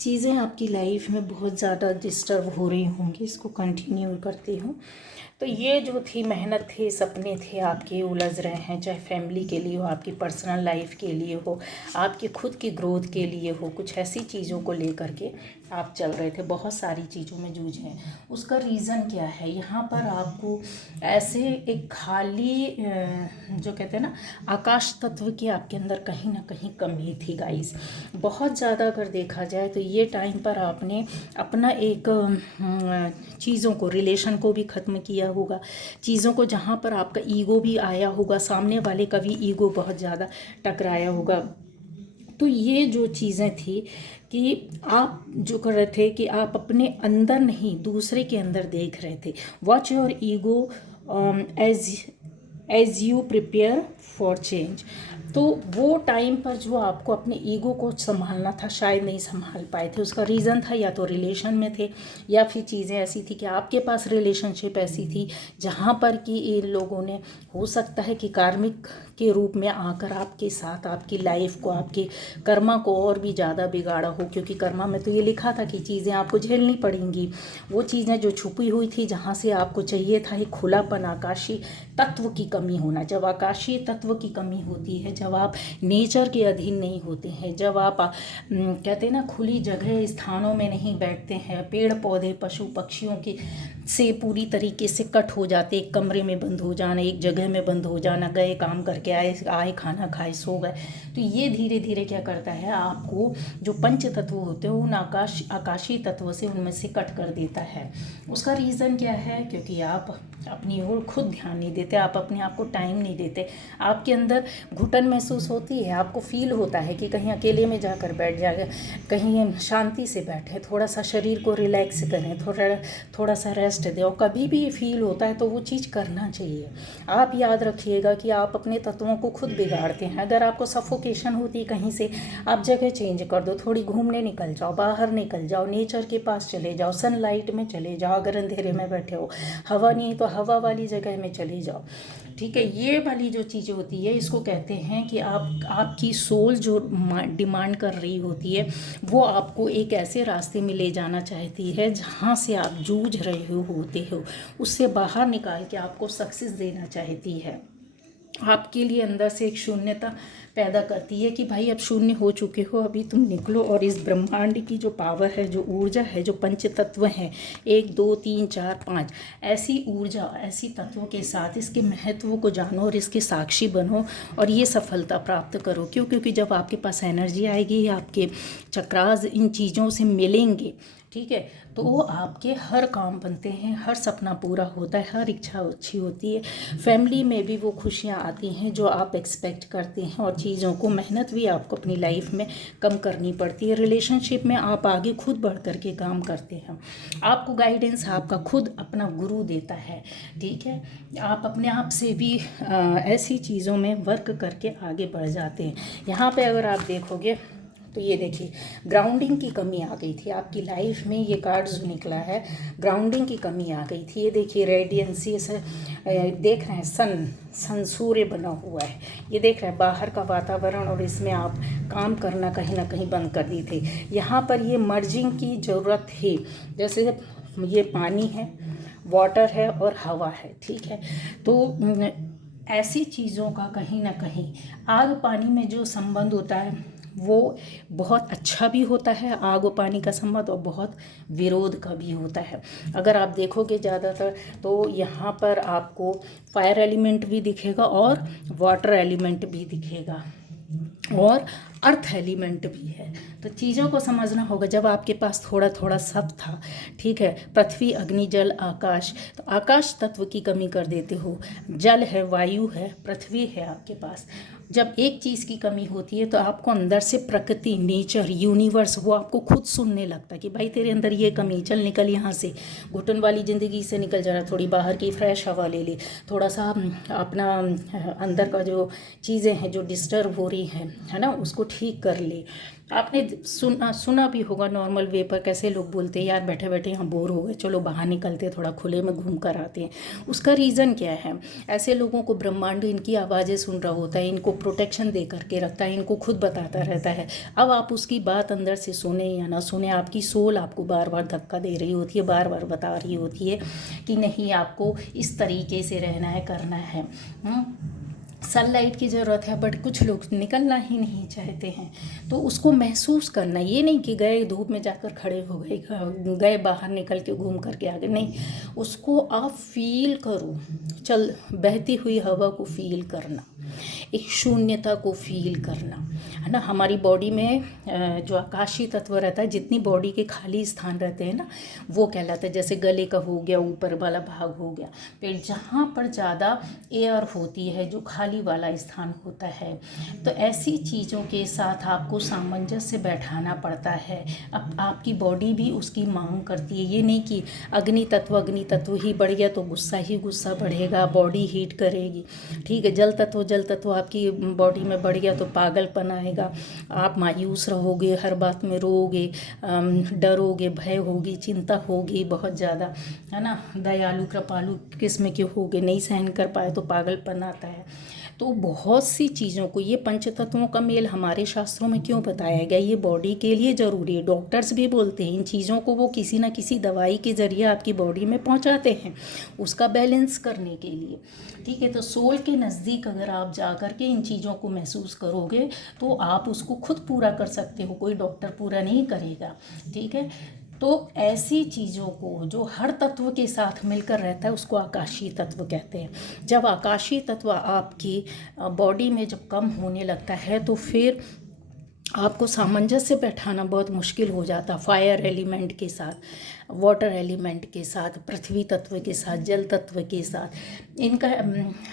चीज़ें आपकी लाइफ में बहुत ज़्यादा डिस्टर्ब हो रही होंगी, इसको कंटिन्यू करती हूँ। तो ये जो थी मेहनत थे, सपने थे आपके उलझ रहे हैं, चाहे फैमिली के लिए हो, आपकी पर्सनल लाइफ के लिए हो, आपकी खुद की ग्रोथ के लिए हो, कुछ ऐसी चीज़ों को लेकर के आप चल रहे थे, बहुत सारी चीज़ों में जूझ हैं। उसका रीज़न क्या है? यहाँ पर आपको ऐसे एक खाली जो कहते हैं ना, आकाश तत्व की आपके अंदर कहीं ना कहीं कमी थी गाइस। बहुत ज़्यादा अगर देखा जाए तो ये टाइम पर आपने अपना एक चीज़ों को, रिलेशन को भी ख़त्म किया होगा, चीज़ों को जहाँ पर आपका ईगो भी आया होगा, सामने वाले का भी ईगो बहुत ज़्यादा टकराया होगा। तो ये जो चीज़ें थी कि आप जो कर रहे थे कि आप अपने अंदर नहीं दूसरे के अंदर देख रहे थे। Watch your ego as you prepare for change. तो वो टाइम पर जो आपको अपने ईगो को संभालना था, शायद नहीं संभाल पाए थे। उसका रीज़न था या तो रिलेशन में थे, या फिर चीज़ें ऐसी थी कि आपके पास रिलेशनशिप ऐसी थी जहाँ पर कि इन लोगों ने, हो सकता है कि कार्मिक के रूप में आकर आपके साथ आपकी लाइफ को, आपके कर्मा को और भी ज़्यादा बिगाड़ा हो। क्योंकि कर्मा में तो ये लिखा था कि चीज़ें आपको झेलनी पड़ेंगी, वो चीज़ें जो छुपी हुई थी, जहाँ से आपको चाहिए था एक खुलापन, आकाशीय तत्व की कमी होना। जब आकाशीय तत्व की कमी होती है, जब आप नेचर के अधीन नहीं होते हैं, जब आप कहते हैं ना, खुली जगह स्थानों में नहीं बैठते हैं, पेड़ पौधे पशु पक्षियों के से पूरी तरीके से कट हो जाते, एक कमरे में बंद हो जाना, एक जगह में बंद हो जाना, गए काम करके आए खाना खाए सो गए, तो ये धीरे धीरे क्या करता है, आपको जो पंच तत्व होते हैं उन आकाशीय तत्व से, उनमें से कट कर देता है। उसका रीज़न क्या है? क्योंकि आप अपनी ओर खुद ध्यान नहीं देते, आप अपने आप को टाइम नहीं देते, आपके अंदर घुटन महसूस होती है, आपको फील होता है कि कहीं अकेले में जाकर बैठ जाए, कहीं शांति से बैठे, थोड़ा सा शरीर को रिलैक्स करें, थोड़ा सा रेस्ट दें। और कभी भी फील होता है तो वो चीज़ करना चाहिए। आप याद रखिएगा कि आप अपने तत्वों को खुद बिगाड़ते हैं। अगर आपको सफोकेशन होती है कहीं से, आप जगह चेंज कर दो, थोड़ी घूमने निकल जाओ, बाहर निकल जाओ, नेचर के पास चले जाओ, सनलाइट में चले जाओ। अगर अंधेरे में बैठे हो, हवा नहीं तो हवा वाली जगह में चले जाओ, ठीक है। ये वाली जो चीज़ें होती है, इसको कहते हैं कि आपकी सोल जो डिमांड कर रही होती है, वो आपको एक ऐसे रास्ते में ले जाना चाहती है जहाँ से आप जूझ रहे होते हो, उससे बाहर निकाल के आपको सक्सेस देना चाहती है। आपके लिए अंदर से एक शून्यता पैदा करती है कि भाई अब शून्य हो चुके हो, अभी तुम निकलो और इस ब्रह्मांड की जो पावर है, जो ऊर्जा है, जो पंच तत्व हैं, 1 2 3 4 5, ऐसी ऊर्जा, ऐसी तत्वों के साथ इसके महत्व को जानो और इसके साक्षी बनो और ये सफलता प्राप्त करो। क्यों? क्योंकि जब आपके पास एनर्जी आएगी, आपके चक्रास इन चीज़ों से मिलेंगे, ठीक है, तो वो आपके हर काम बनते हैं, हर सपना पूरा होता है, हर इच्छा अच्छी होती है, फैमिली में भी वो खुशियाँ आती हैं जो आप एक्सपेक्ट करते हैं। और चीज़ों को, मेहनत भी आपको अपनी लाइफ में कम करनी पड़ती है। रिलेशनशिप में आप आगे खुद बढ़ कर के काम करते हैं, आपको गाइडेंस आपका खुद अपना गुरु देता है, ठीक है। आप अपने आप से भी ऐसी चीज़ों में वर्क करके आगे बढ़ जाते हैं। यहाँ पे अगर आप देखोगे तो ये देखिए, ग्राउंडिंग की कमी आ गई थी आपकी लाइफ में। ये कार्ड जो निकला है, ग्राउंडिंग की कमी आ गई थी। ये देखिए, रेडियंसी से देख रहे हैं, सन सूर्य बना हुआ है, ये देख रहे हैं बाहर का वातावरण, और इसमें आप काम करना कहीं ना कहीं बंद कर दी थे। यहाँ पर ये मर्जिंग की ज़रूरत थी। जैसे ये पानी है, वाटर है और हवा है, ठीक है। तो ऐसी चीज़ों का कहीं ना कहीं, आग पानी में जो संबंध होता है वो बहुत अच्छा भी होता है, आग और पानी का संबंध, और बहुत विरोध का भी होता है। अगर आप देखोगे ज़्यादातर तो यहाँ पर आपको फायर एलिमेंट भी दिखेगा और वाटर एलिमेंट भी दिखेगा और अर्थ एलिमेंट भी है। तो चीज़ों को समझना होगा। जब आपके पास थोड़ा थोड़ा सब था, ठीक है, पृथ्वी अग्नि जल आकाश, तो आकाश तत्व की कमी कर देते हो, जल है, वायु है, पृथ्वी है आपके पास। जब एक चीज़ की कमी होती है तो आपको अंदर से प्रकृति, नेचर, यूनिवर्स, वो आपको खुद सुनने लगता है कि भाई तेरे अंदर ये कमी, चल निकल यहाँ से, घुटन वाली ज़िंदगी से निकल जाना, थोड़ी बाहर की फ्रेश हवा ले ले, थोड़ा सा अपना अंदर का जो चीज़ें हैं जो डिस्टर्ब हो रही हैं, है ना, उसको ठीक कर ले। आपने सुना भी होगा नॉर्मल वे पर कैसे लोग बोलते हैं यार बैठे बैठे यहाँ बोर हो गए, चलो बाहर निकलते थोड़ा खुले में घूम कर आते हैं। उसका रीज़न क्या है? ऐसे लोगों को ब्रह्मांड इनकी आवाज़ें सुन रहा होता है, इनको प्रोटेक्शन दे करके रखता है, इनको खुद बताता रहता है। अब आप उसकी बात अंदर से सुने या ना सुने, आपकी सोल आपको बार बार धक्का दे रही होती है, बार बार बता रही होती है कि नहीं आपको इस तरीके से रहना है, करना है। सनलाइट की ज़रूरत है, बट कुछ लोग निकलना ही नहीं चाहते हैं। तो उसको महसूस करना, ये नहीं कि गए धूप में जाकर खड़े हो गए बाहर निकल के घूम करके आ गए, नहीं, उसको आप फील करो। चल बहती हुई हवा को फील करना, एक शून्यता को फील करना, है ना। हमारी बॉडी में जो आकाशीय तत्व रहता है, जितनी बॉडी के खाली स्थान रहते हैं ना, वो कहलाता है। जैसे गले का हो गया, ऊपर वाला भाग हो गया, पेट, जहाँ पर ज़्यादा एयर होती है, जो खाली वाला स्थान होता है। तो ऐसी चीज़ों के साथ आपको सामंजस्य बैठाना पड़ता है। अब आपकी बॉडी भी उसकी मांग करती है। ये नहीं कि अग्नि तत्व ही बढ़ गया तो गुस्सा ही गुस्सा बढ़ेगा, बॉडी हीट करेगी, ठीक है। जल तत्व आपकी बॉडी में बढ़ गया तो पागलपन आएगा, आप मायूस रहोगे, हर बात में रोओगे, डरोगे, भय होगी, चिंता होगी बहुत ज़्यादा, है ना। दयालु कृपालु किस्म के होगे, नहीं सहन कर पाए तो पागलपन आता है। तो बहुत सी चीज़ों को, ये पंच तत्वों का मेल हमारे शास्त्रों में क्यों बताया गया? ये बॉडी के लिए ज़रूरी है। डॉक्टर्स भी बोलते हैं इन चीज़ों को वो किसी ना किसी दवाई के ज़रिए आपकी बॉडी में पहुंचाते हैं, उसका बैलेंस करने के लिए, ठीक है। तो सोल के नज़दीक अगर आप जा कर के इन चीज़ों को महसूस करोगे तो आप उसको खुद पूरा कर सकते हो, कोई डॉक्टर पूरा नहीं करेगा, ठीक है। तो ऐसी चीज़ों को जो हर तत्व के साथ मिलकर रहता है उसको आकाशीय तत्व कहते हैं। जब आकाशीय तत्व आपकी बॉडी में जब कम होने लगता है तो फिर आपको सामंजस्य बैठाना बहुत मुश्किल हो जाता। फायर एलिमेंट के साथ, वाटर एलिमेंट के साथ, पृथ्वी तत्व के साथ, जल तत्व के साथ, इनका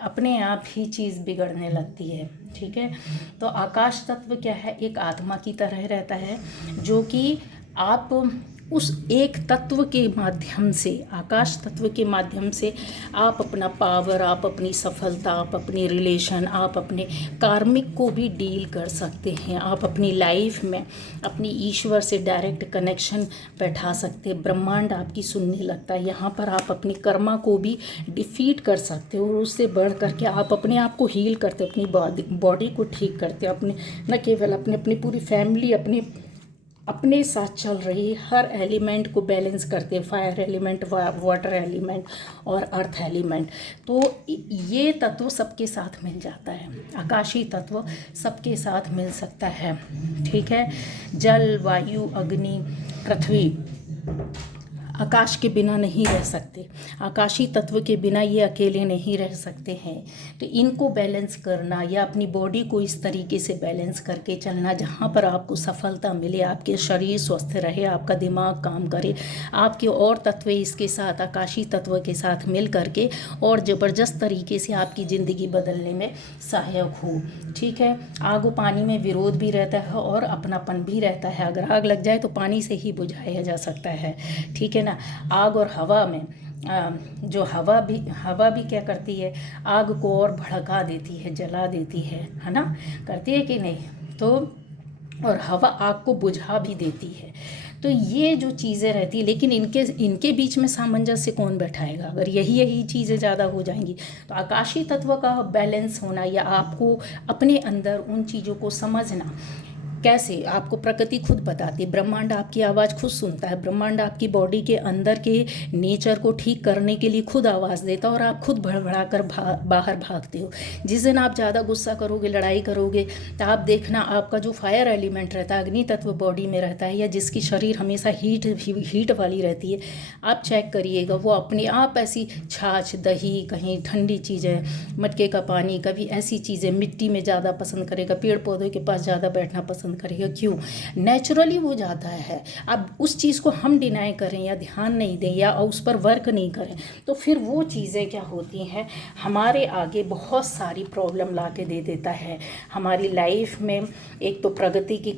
अपने आप ही चीज़ बिगड़ने लगती है, ठीक है। तो आकाश तत्व क्या है? एक आत्मा की तरह रहता है, जो कि आप उस एक तत्व के माध्यम से, आकाश तत्व के माध्यम से आप अपना पावर, आप अपनी सफलता, आप अपनी रिलेशन, आप अपने कार्मिक को भी डील कर सकते हैं। आप अपनी लाइफ में अपनी ईश्वर से डायरेक्ट कनेक्शन बैठा सकते हैं। ब्रह्मांड आपकी सुनने लगता है। यहाँ पर आप अपनी कर्मा को भी डिफीट कर सकते हो और उससे बढ़ करके आप अपने आप को हील करते हो, अपनी बॉडी को ठीक करते हो, अपने न केवल अपनी पूरी फैमिली अपने साथ चल रही हर एलिमेंट को बैलेंस करते हैं। फायर एलिमेंट, वाटर एलिमेंट और अर्थ एलिमेंट। तो ये तत्व सबके साथ मिल जाता है, आकाशीय तत्व सबके साथ मिल सकता है, ठीक है। जल, वायु, अग्नि, पृथ्वी आकाश के बिना नहीं रह सकते, आकाशीय तत्व के बिना ये अकेले नहीं रह सकते हैं। तो इनको बैलेंस करना या अपनी बॉडी को इस तरीके से बैलेंस करके चलना जहाँ पर आपको सफलता मिले, आपके शरीर स्वस्थ रहे, आपका दिमाग काम करे, आपके और तत्व इसके साथ, आकाशीय तत्व के साथ मिल करके और ज़बरदस्त तरीके से आपकी ज़िंदगी बदलने में सहायक हो, ठीक है। आग व पानी में विरोध भी रहता है और अपनापन भी रहता है। अगर आग लग जाए तो पानी से ही बुझाया जा सकता है, ठीक है ना। आग और हवा में जो हवा भी क्या करती है? आग को और भड़का देती है, जला देती है ना, करती है कि नहीं? तो और हवा आग को बुझा भी देती है। तो ये जो चीज़ें रहती है, लेकिन इनके बीच में सामंजस्य कौन बैठाएगा? अगर यही चीज़ें ज़्यादा हो जाएंगी तो आकाशीय तत्व का बैलेंस होना या आपको अपने अंदर उन चीज़ों को समझना कैसे, आपको प्रकृति खुद बताती है। ब्रह्मांड आपकी आवाज़ खुद सुनता है। ब्रह्मांड आपकी बॉडी के अंदर के नेचर को ठीक करने के लिए खुद आवाज़ देता है और आप खुद भड़बड़ा कर बाहर भागते हो। जिस दिन आप ज़्यादा गुस्सा करोगे, लड़ाई करोगे, तो आप देखना आपका जो फायर एलिमेंट रहता है, अग्नि तत्व बॉडी में रहता है या जिसकी शरीर हमेशा हीट वाली रहती है, आप चेक करिएगा वो अपने आप ऐसी छाछ, दही, कहीं ठंडी चीज़ें, मटके का पानी, कभी ऐसी चीज़ें, मिट्टी में ज़्यादा पसंद करेगा, पेड़ पौधों के पास ज़्यादा बैठना पसंद करेगा। क्यों? नेचुरली वो जाता है। अब उस चीज़ को हम डिनाई करें या ध्यान नहीं दें या उस पर वर्क नहीं करें तो फिर वो चीज़ें क्या होती हैं, हमारे आगे बहुत सारी प्रॉब्लम ला के दे देता है। हमारी लाइफ में एक तो प्रगति की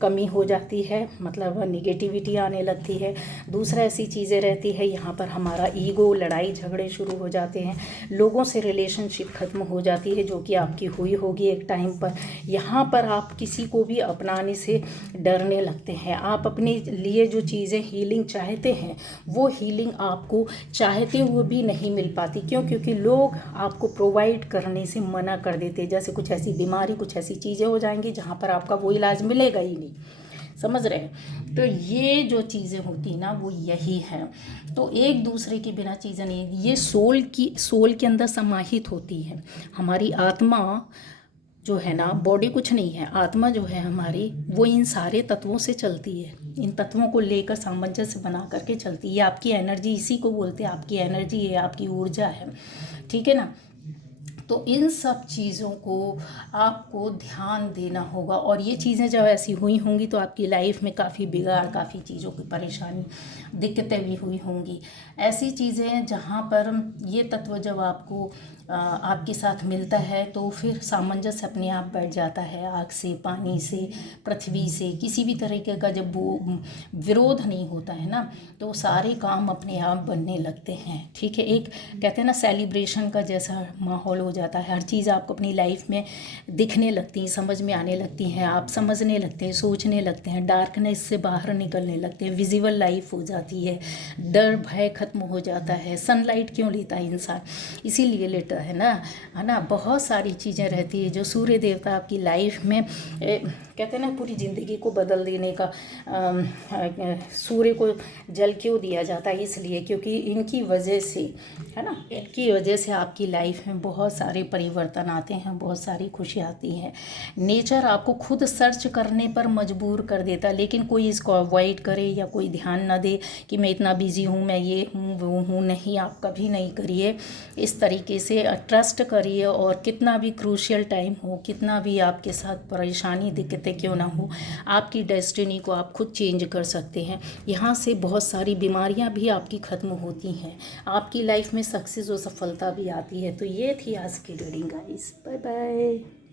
कमी हो जाती है, मतलब निगेटिविटी आने लगती है। दूसरा ऐसी चीज़ें रहती है यहाँ पर हमारा ईगो, लड़ाई झगड़े शुरू हो जाते हैं, लोगों से रिलेशनशिप ख़त्म हो जाती है जो कि आपकी हुई होगी एक टाइम पर। यहाँ पर आप किसी को को भी अपनाने से डरने लगते हैं। आप अपने लिए जो चीज़ें हीलिंग चाहते हैं वो हीलिंग आपको चाहते हुए भी नहीं मिल पाती। क्यों? क्योंकि लोग आपको प्रोवाइड करने से मना कर देते हैं। जैसे कुछ ऐसी बीमारी, कुछ ऐसी चीज़ें हो जाएंगी जहाँ पर आपका वो इलाज मिलेगा ही नहीं। समझ रहे हैं? तो ये जो चीज़ें होती ना वो यही है। तो एक दूसरे के बिना चीज़ें नहीं, ये सोल के अंदर समाहित होती है। हमारी आत्मा जो है ना, बॉडी कुछ नहीं है, आत्मा जो है हमारी वो इन सारे तत्वों से चलती है। इन तत्वों को लेकर सामंजस्य बना करके चलती है। आपकी एनर्जी, इसी को बोलते हैं आपकी एनर्जी है, आपकी ऊर्जा है, ठीक है ना। तो इन सब चीज़ों को आपको ध्यान देना होगा। और ये चीज़ें जब ऐसी हुई होंगी तो आपकी लाइफ में काफ़ी बिगाड़, काफ़ी चीज़ों की परेशानी, दिक्कतें भी हुई होंगी। ऐसी चीज़ें जहाँ पर ये तत्व जब आपको आपके साथ मिलता है तो फिर सामंजस्य अपने आप बैठ जाता है। आग से, पानी से, पृथ्वी से, किसी भी तरीके का जब वो विरोध नहीं होता है ना, तो सारे काम अपने आप बनने लगते हैं, ठीक है। एक कहते हैं ना सेलिब्रेशन का जैसा माहौल हो जाता है। हर चीज़ आपको अपनी लाइफ में दिखने लगती है, समझ में आने लगती हैं, आप समझने लगते हैं, सोचने लगते हैं, डार्कनेस से बाहर निकलने लगते हैं, विजिबल लाइफ हो जाती है, डर भय खत्म हो जाता है। सनलाइट क्यों लेता है इंसान? इसीलिए लेता है ना। बहुत सारी चीज़ें रहती है जो सूर्य देवता आपकी लाइफ में कहते हैं ना पूरी ज़िंदगी को बदल देने का। सूर्य को जल क्यों दिया जाता है? इसलिए क्योंकि इनकी वजह से, है ना, इनकी वजह से आपकी लाइफ में बहुत सारे परिवर्तन आते हैं, बहुत सारी खुशी आती है। नेचर आपको खुद सर्च करने पर मजबूर कर देता है, लेकिन कोई इसको अवॉइड करे या कोई ध्यान ना दे कि मैं इतना बिजी हूँ, मैं ये हूँ वो हूँ, नहीं, आप कभी नहीं करिए। इस तरीके से ट्रस्ट करिए। और कितना भी क्रूशियल टाइम हो, कितना भी आपके साथ परेशानी दिक्कतें क्यों ना हो, आपकी डेस्टिनी को आप खुद चेंज कर सकते हैं। यहाँ से बहुत सारी बीमारियाँ भी आपकी ख़त्म होती हैं, आपकी लाइफ में सक्सेस और सफलता भी आती है। तो ये थी आज की रीडिंग गाइस। Bye bye.